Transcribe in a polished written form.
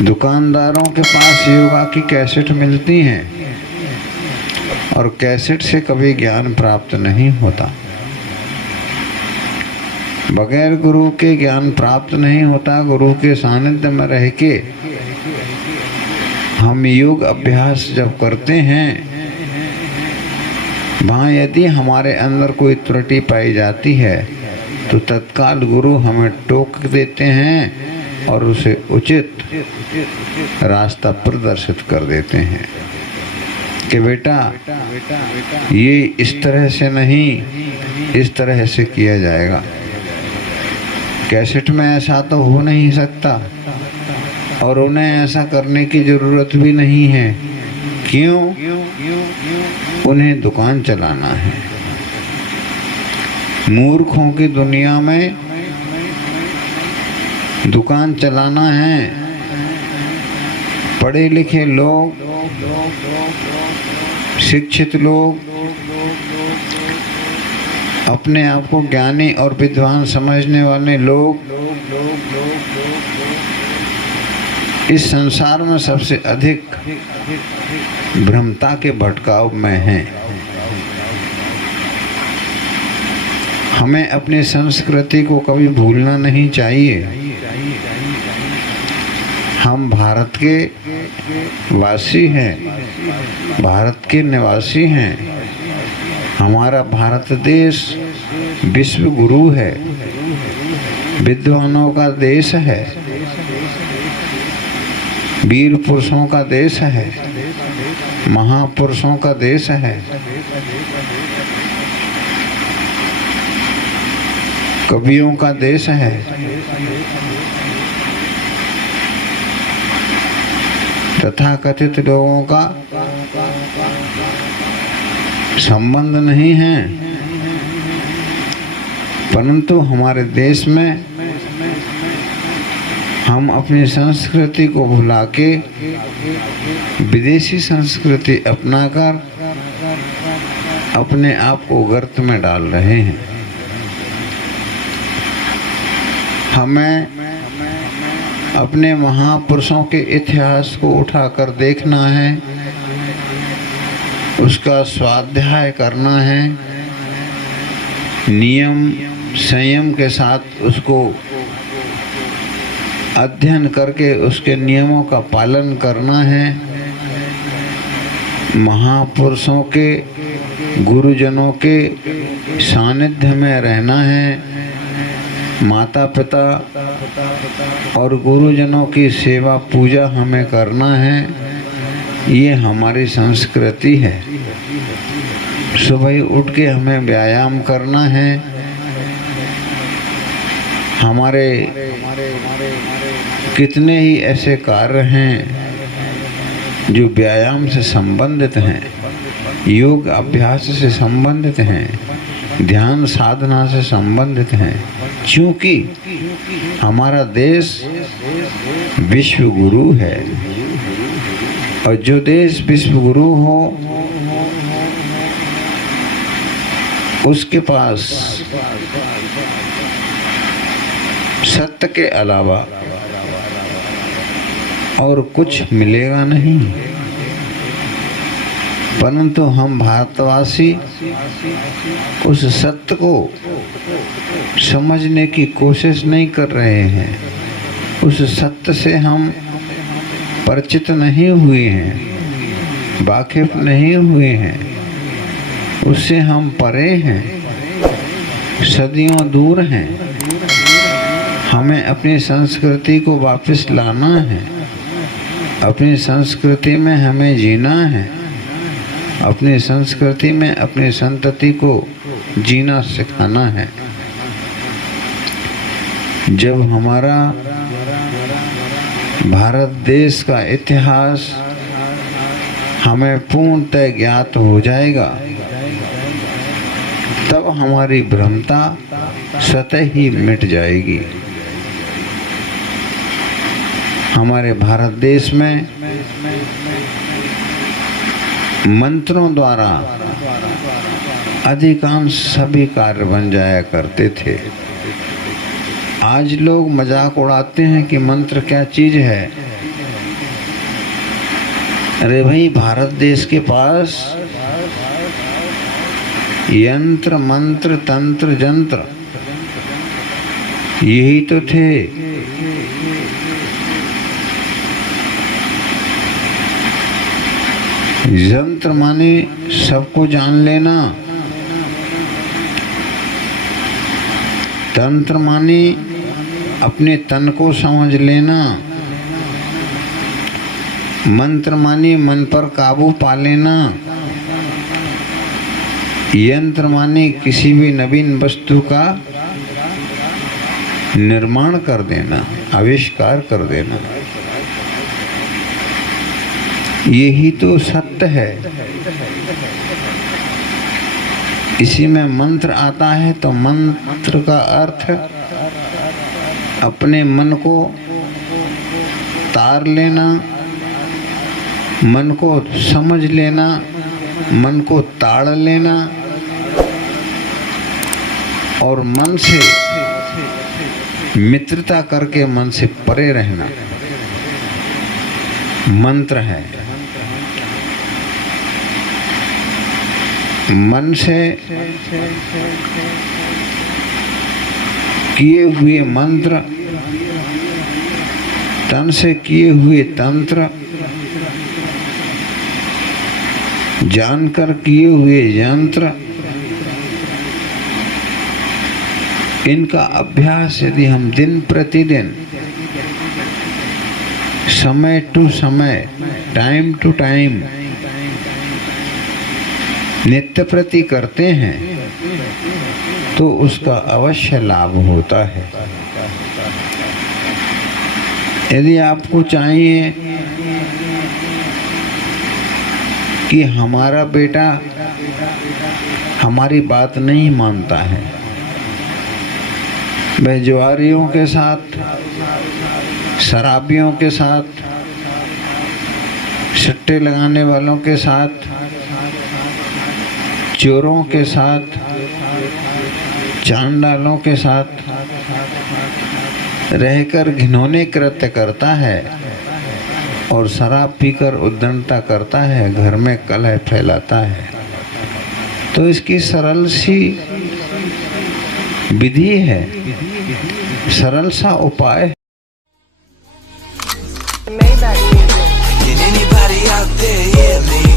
दुकानदारों के पास योगा की कैसेट मिलती हैं और कैसेट से कभी ज्ञान प्राप्त नहीं होता। बगैर गुरु के ज्ञान प्राप्त नहीं होता। गुरु के सानिध्य में रह के हम योग अभ्यास जब करते हैं, वहाँ यदि हमारे अंदर कोई त्रुटि पाई जाती है तो तत्काल गुरु हमें टोक देते हैं और उसे उचित रास्ता प्रदर्शित कर देते हैं कि बेटा ये इस तरह से नहीं, इस तरह से किया जाएगा। कैसेट में ऐसा तो हो नहीं सकता और उन्हें ऐसा करने की जरूरत भी नहीं है। क्यों? उन्हें दुकान चलाना है। मूर्खों की दुनिया में दुकान चलाना है। पढ़े लिखे लोग, शिक्षित लोग, अपने आप को ज्ञानी और विद्वान समझने वाले लोग इस संसार में सबसे अधिक भ्रमता के भटकाव में हैं। हमें अपनी संस्कृति को कभी भूलना नहीं चाहिए। हम भारत के वासी हैं, भारत के निवासी हैं। हमारा भारत देश विश्व गुरु है, विद्वानों का देश है, वीर पुरुषों का देश है, महापुरुषों का देश है। कवियों का देश है। तथाकथित लोगों का संबंध नहीं है, परंतु हमारे देश में हम अपनी संस्कृति को भुला के विदेशी संस्कृति अपनाकर अपने आप को गर्त में डाल रहे हैं। हमें अपने महापुरुषों के इतिहास को उठाकर देखना है, उसका स्वाध्याय करना है, नियम संयम के साथ उसको अध्ययन करके उसके नियमों का पालन करना है। महापुरुषों के, गुरुजनों के सानिध्य में रहना है। माता पिता और गुरुजनों की सेवा पूजा हमें करना है। ये हमारी संस्कृति है। सुबह उठ के हमें व्यायाम करना है। हमारे कितने ही ऐसे कार्य हैं जो व्यायाम से संबंधित हैं, योग अभ्यास से संबंधित हैं, ध्यान साधना से संबंधित हैं। क्योंकि हमारा देश विश्व गुरु है और जो देश विश्व गुरु हो उसके पास सत्य के अलावा और कुछ मिलेगा नहीं। परंतु हम भारतवासी उस सत्य को समझने की कोशिश नहीं कर रहे हैं। उस सत्य से हम परिचित नहीं हुए हैं, वाकिफ नहीं हुए हैं, उससे हम परे हैं, सदियों दूर हैं। हमें अपनी संस्कृति को वापस लाना है। अपनी संस्कृति में हमें जीना है। अपनी संस्कृति में अपनी संतति को जीना सिखाना है। जब हमारा भारत देश का इतिहास हमें पूर्णतः ज्ञात हो जाएगा, तब हमारी भ्रमता स्वतः ही मिट जाएगी। हमारे भारत देश में मंत्रों द्वारा अधिकांश सभी कार्य बन जाया करते थे। आज लोग मजाक उड़ाते हैं कि मंत्र क्या चीज है, अरे भाई, भारत देश के पास यंत्र मंत्र तंत्र जंत्र यही तो थे। यंत्र माने सबको जान लेना, तंत्र माने अपने तन को समझ लेना, मंत्र माने मन पर काबू पा लेना, यंत्र माने किसी भी नवीन वस्तु का निर्माण कर देना, आविष्कार कर देना। यही तो सत्य है। इसी में मंत्र आता है तो मंत्र का अर्थ अपने मन को तार लेना, मन को समझ लेना, मन को ताड़ लेना और मन से मित्रता करके मन से परे रहना मंत्र है। मन से किए हुए मंत्र, तन से किए हुए तंत्र, जानकर किए हुए यंत्र, इनका अभ्यास यदि हम दिन प्रतिदिन समय टू समय, टाइम टू टाइम नित्य प्रति करते हैं तो उसका अवश्य लाभ होता है। यदि आपको चाहिए कि हमारा बेटा हमारी बात नहीं मानता है, वह जुआरियों के साथ, शराबियों के साथ, सट्टे लगाने वालों के साथ, चोरों के साथ, चांडालों के साथ रहकर घिनौने कृत्य करता है और शराब पीकर उद्दंडता करता है, घर में कलह फैलाता है, तो इसकी सरल सी विधि है, सरल सा उपाय है। Can anybody out there hear me?